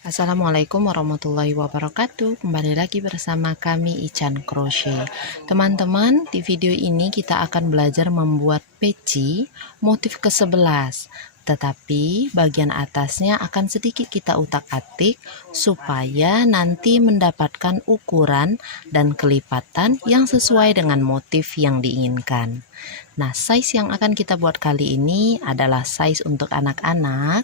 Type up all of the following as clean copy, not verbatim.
Assalamualaikum warahmatullahi wabarakatuh. Kembali lagi bersama kami Ican Crochet. Teman-teman, di video ini kita akan belajar membuat peci motif ke-11. Tetapi bagian atasnya akan sedikit kita utak-atik supaya nanti mendapatkan ukuran dan kelipatan yang sesuai dengan motif yang diinginkan. Nah, size yang akan kita buat kali ini adalah size untuk anak-anak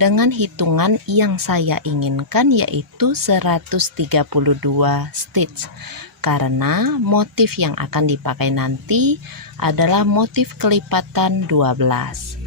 dengan hitungan yang saya inginkan, yaitu 132 stitch. Karena motif yang akan dipakai nanti adalah motif kelipatan 12.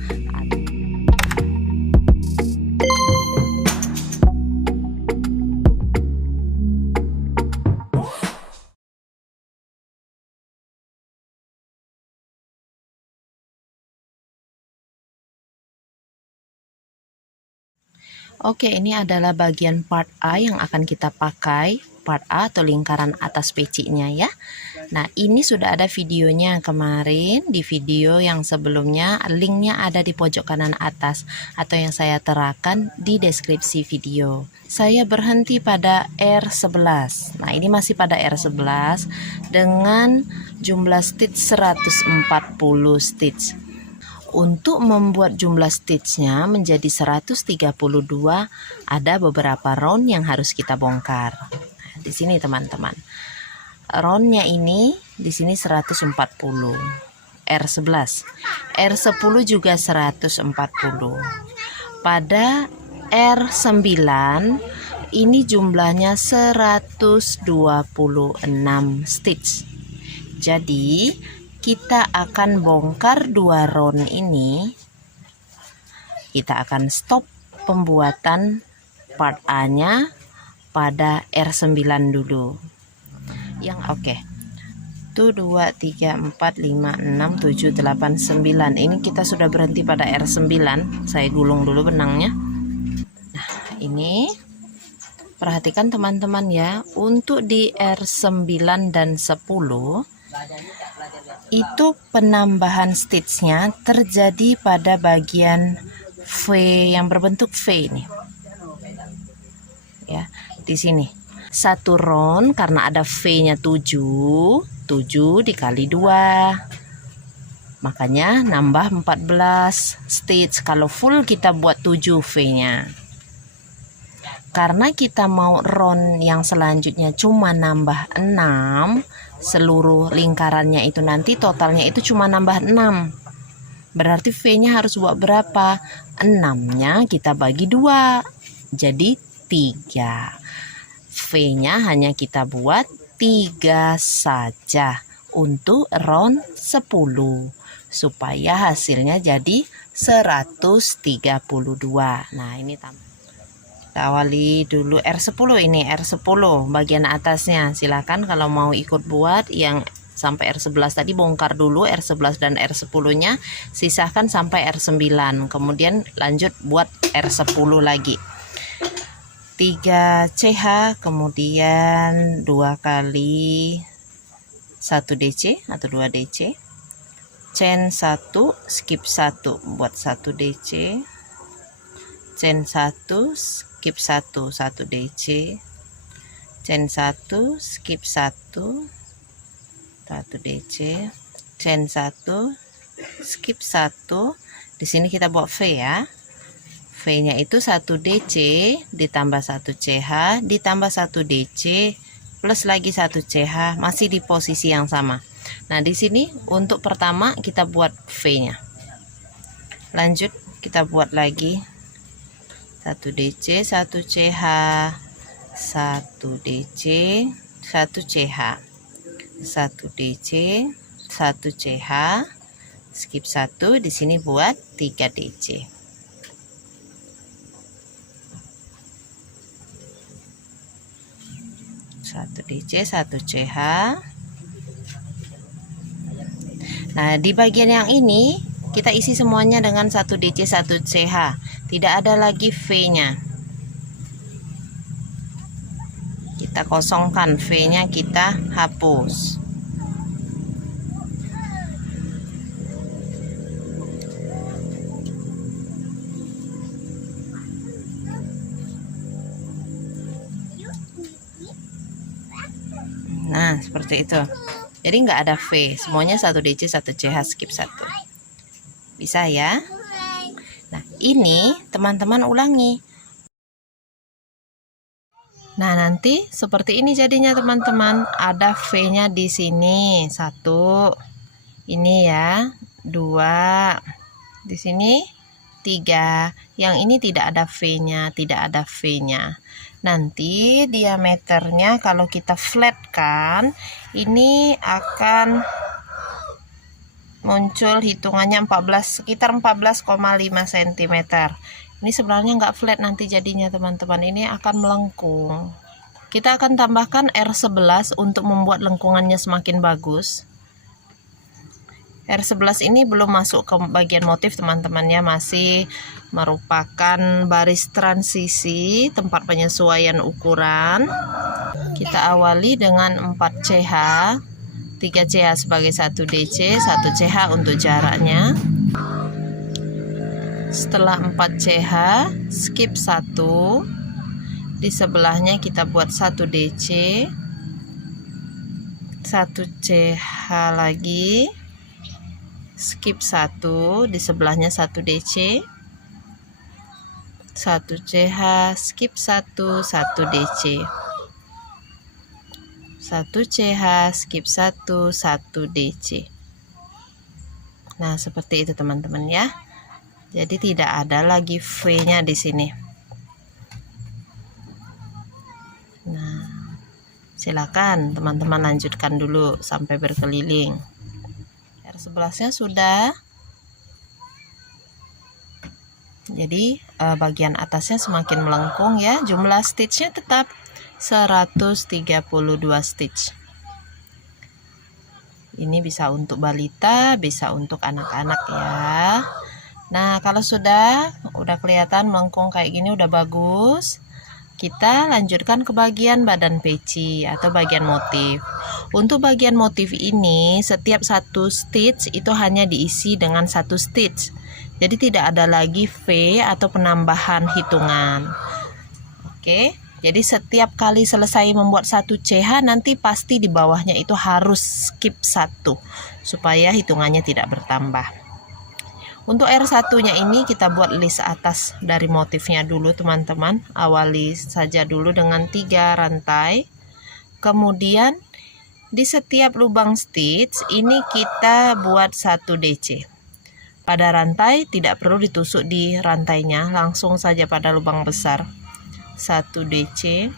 Oke, ini adalah bagian part A yang akan kita pakai, part A atau lingkaran atas pecinya ya. Nah, ini sudah ada videonya kemarin. Di video yang sebelumnya, linknya ada di pojok kanan atas atau yang saya terakan di deskripsi video. Saya berhenti pada R11. Nah, ini masih pada R11 dengan jumlah stitch 140 stitch. Untuk membuat jumlah stitchnya menjadi 132, ada beberapa round yang harus kita bongkar. Nah, di sini teman-teman, roundnya ini di sini 140, R11, R10 juga 140. Pada R9 ini jumlahnya 126 stitch. Jadi kita akan bongkar dua round ini. Kita akan stop pembuatan part A nya pada R9 dulu. Yang oke. 1, 2, 3, 4, 5, 6, 7, 8, 9. Ini kita sudah berhenti pada R9. Saya gulung dulu benangnya. Nah, ini perhatikan teman-teman ya. Untuk di R9 dan 10 itu penambahan stitchnya terjadi pada bagian V yang berbentuk V ini ya, di sini satu round karena ada V nya 7 dikali 2, makanya nambah 14 stitch. Kalau full kita buat 7 V nya. Karena kita mau round yang selanjutnya cuma nambah 6, seluruh lingkarannya itu nanti totalnya itu cuma nambah 6. Berarti V-nya harus buat berapa? 6-nya kita bagi 2. Jadi 3. V-nya hanya kita buat 3 saja untuk round 10 supaya hasilnya jadi 132. Nah, ini tambah. Kita awali dulu R10, ini R10 bagian atasnya. Silakan kalau mau ikut buat yang sampai R11 tadi bongkar dulu R11 dan R10 nya, sisakan sampai R9, kemudian lanjut buat R10 lagi. 3 CH, kemudian 2 kali 1 DC atau 2 DC, chain 1, skip 1 buat 1 DC, chain 1, skip 1 DC, chain 1, skip 1 DC, chain 1, skip 1. Di sini kita buat V ya. V-nya itu 1 DC ditambah 1 CH ditambah 1 DC plus lagi 1 CH, masih di posisi yang sama. Nah, di sini untuk pertama kita buat V-nya. Lanjut kita buat lagi 1 DC, 1 CH, 1 DC, 1 CH, 1 DC, 1 CH, skip 1. Di sini buat 3 DC. 1 DC, 1 CH. Nah, di bagian yang ini kita isi semuanya dengan 1 DC, 1 CH. Tidak ada lagi V-nya. Kita kosongkan, V-nya kita hapus. Nah, seperti itu. Jadi nggak ada V, semuanya 1 DC 1 CH skip 1. Bisa ya? Nah, ini teman-teman ulangi. Nah, nanti seperti ini jadinya teman-teman. Ada V-nya di sini. 1. Ini ya. 2. Di sini 3. Yang ini tidak ada V-nya, tidak ada V-nya. Nanti diameternya kalau kita flatkan, ini akan muncul hitungannya sekitar 14,5 cm. Ini sebenarnya nggak flat nanti jadinya teman-teman, ini akan melengkung. Kita akan tambahkan R11 untuk membuat lengkungannya semakin bagus. R11 ini belum masuk ke bagian motif teman-teman ya, masih merupakan baris transisi tempat penyesuaian ukuran. Kita awali dengan 4 CH, 3 CH sebagai 1 DC, 1 CH untuk jaraknya. Setelah 4 CH, skip 1. Di sebelahnya kita buat 1 DC, 1 CH lagi, skip 1. Di sebelahnya 1 DC, 1 CH, skip 1, 1 DC, 1 CH, skip 1, 1 DC. Nah, seperti itu teman-teman ya. Jadi tidak ada lagi V-nya di sini. Nah, silakan teman-teman lanjutkan dulu sampai berkeliling. R11-nya sudah. Jadi bagian atasnya semakin melengkung ya. Jumlah stitchnya tetap 132 stitch. Ini bisa untuk balita, bisa untuk anak-anak ya. Nah, kalau sudah kelihatan melengkung kayak gini, udah bagus. Kita lanjutkan ke bagian badan peci atau bagian motif. Untuk bagian motif ini, setiap 1 stitch itu hanya diisi dengan 1 stitch. Jadi tidak ada lagi V atau penambahan hitungan. Oke, jadi setiap kali selesai membuat 1 CH, nanti pasti di bawahnya itu harus skip 1 supaya hitungannya tidak bertambah. Untuk R1-nya ini kita buat list atas dari motifnya dulu teman-teman. Awali saja dulu dengan 3 rantai. Kemudian di setiap lubang stitch ini kita buat 1 DC. Pada rantai tidak perlu ditusuk di rantainya, langsung saja pada lubang besar. 1 DC.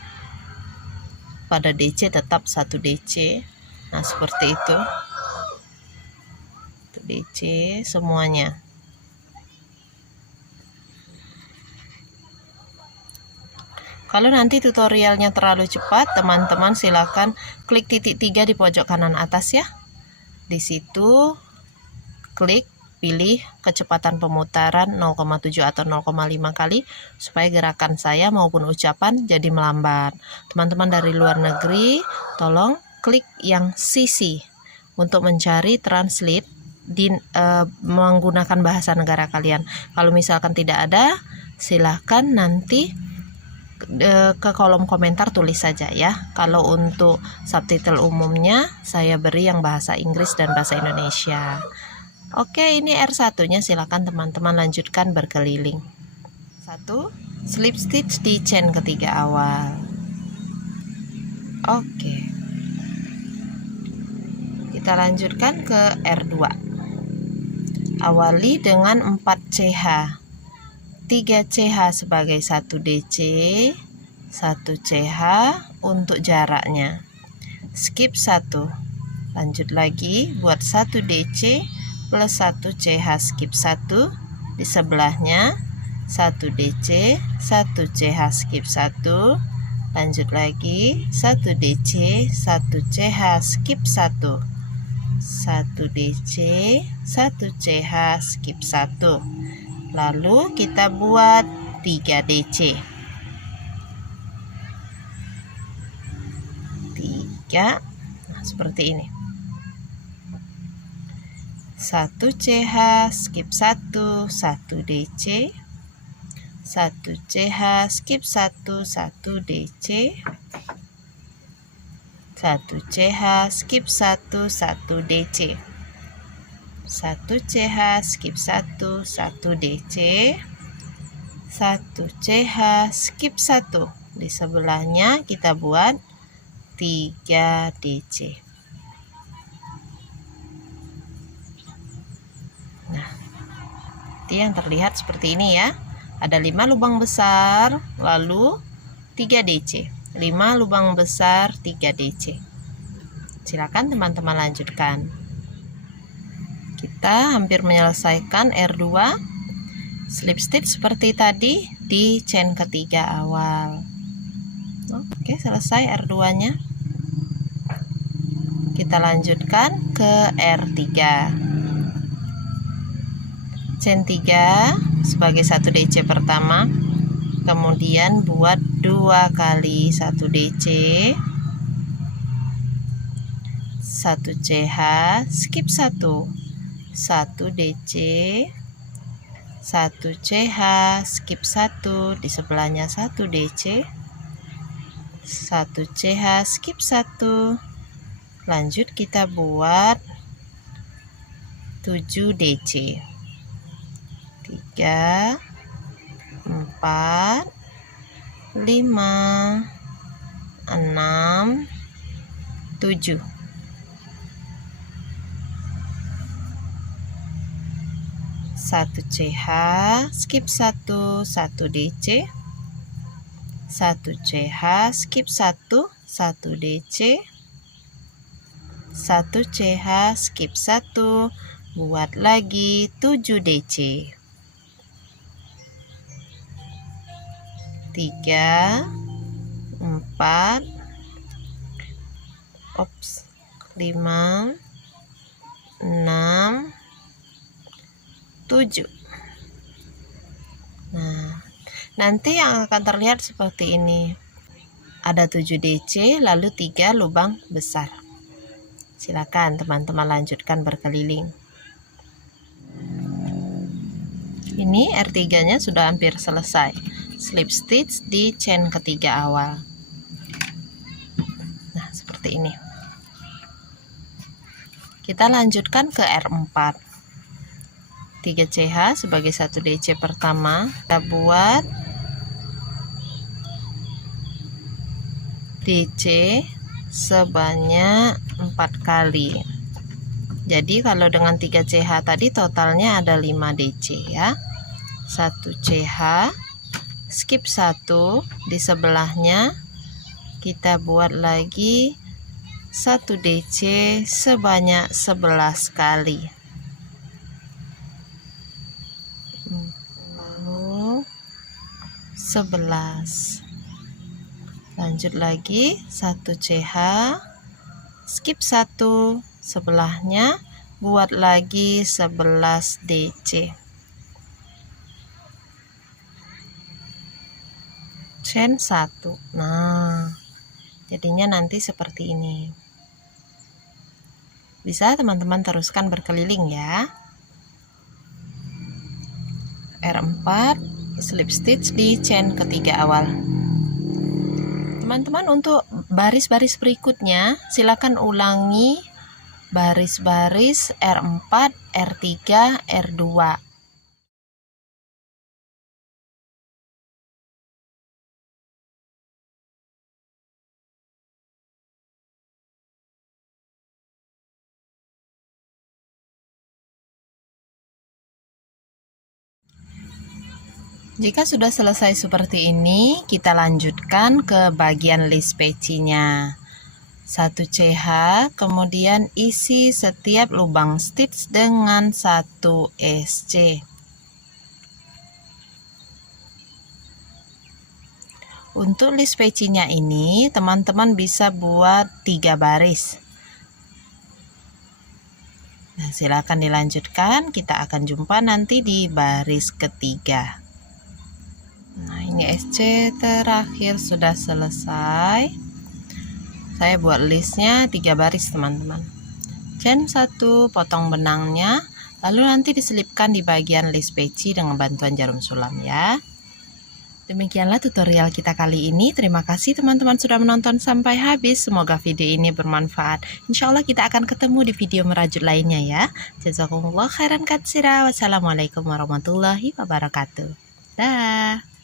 Pada DC tetap 1 DC. Nah, seperti itu. 1 DC semuanya. Kalau nanti tutorialnya terlalu cepat, teman-teman silakan klik titik 3 di pojok kanan atas ya. Di situ klik, pilih kecepatan pemutaran 0,7 atau 0,5 kali supaya gerakan saya maupun ucapan jadi melambat. Teman-teman dari luar negeri, tolong klik yang CC untuk mencari translate menggunakan bahasa negara kalian. Kalau misalkan tidak ada, silahkan nanti ke kolom komentar tulis saja ya. Kalau untuk subtitle umumnya saya beri yang bahasa Inggris dan bahasa Indonesia. Oke, ini R1-nya, silakan teman-teman lanjutkan berkeliling. 1 slip stitch di chain ketiga awal. Oke, kita lanjutkan ke R2. Awali dengan 4 CH, 3 CH sebagai 1 DC, 1 CH untuk jaraknya, skip 1. Lanjut lagi buat 1 DC plus 1 CH, skip 1. Di sebelahnya 1 DC, 1 CH, skip 1. Lanjut lagi 1 DC, 1 CH, skip 1. 1 DC, 1 CH, skip 1. Lalu kita buat 3 DC. 3. Nah, seperti ini. 1 CH, skip 1, 1 DC. 1 CH, skip 1, 1 DC. 1 CH skip 1 1 DC, 1 CH skip 1 1 DC, 1 CH skip 1. Di sebelahnya kita buat 3 DC. Nah, ini yang terlihat seperti ini ya. Ada 5 lubang besar, lalu 3 DC. 5 lubang besar, 3 DC. Silakan teman-teman lanjutkan. Kita hampir menyelesaikan R2. Slip stitch seperti tadi di chain ketiga awal. Oke, selesai R2-nya. Kita lanjutkan ke R3. Chain 3 sebagai 1 DC pertama, kemudian buat 2 kali 1 DC, 1 CH skip 1 1 DC, 1 CH skip 1, di sebelahnya 1 DC, 1 CH skip 1. Lanjut kita buat 7 DC, 3 4 5 6 7. 1 CH skip 1 1 DC, 1 CH skip 1 1 DC, 1 CH skip 1, buat lagi 7 DC, 3 4 5 6 7. Nah, nanti yang akan terlihat seperti ini. Ada 7 DC lalu 3 lubang besar. Silakan teman-teman lanjutkan berkeliling. Ini R3-nya sudah hampir selesai. Slip stitch di chain ketiga awal. Nah, seperti ini. Kita lanjutkan ke R4. 3 CH sebagai 1 DC pertama, kita buat DC sebanyak 4 kali. Jadi kalau dengan 3 CH tadi totalnya ada 5 DC ya. 1 CH skip 1, di sebelahnya kita buat lagi 1 DC sebanyak 11 kali. Lalu 11. Lanjut lagi 1 CH skip 1, sebelahnya buat lagi 11 DC. Chain 1. Nah, jadinya nanti seperti ini. Bisa teman-teman teruskan berkeliling ya. R4 slip stitch di chain ketiga awal. Teman-teman, untuk baris-baris berikutnya silakan ulangi baris-baris R4, R3, R2. Jika sudah selesai seperti ini, kita lanjutkan ke bagian list pecinya. 1 CH, kemudian isi setiap lubang stitch dengan 1 SC. Untuk list pecinya ini, teman-teman bisa buat 3 baris. Nah, silakan dilanjutkan, kita akan jumpa nanti di baris ketiga. Nah, ini SC terakhir sudah selesai. Saya buat listnya 3 baris teman-teman. Chain 1, potong benangnya, lalu nanti diselipkan di bagian list peci dengan bantuan jarum sulam ya. Demikianlah tutorial kita kali ini. Terima kasih teman-teman sudah menonton sampai habis. Semoga video ini bermanfaat. Insya Allah kita akan ketemu di video merajut lainnya ya. Jazakumullah khairan katsira. Wassalamualaikum warahmatullahi wabarakatuh. Dah.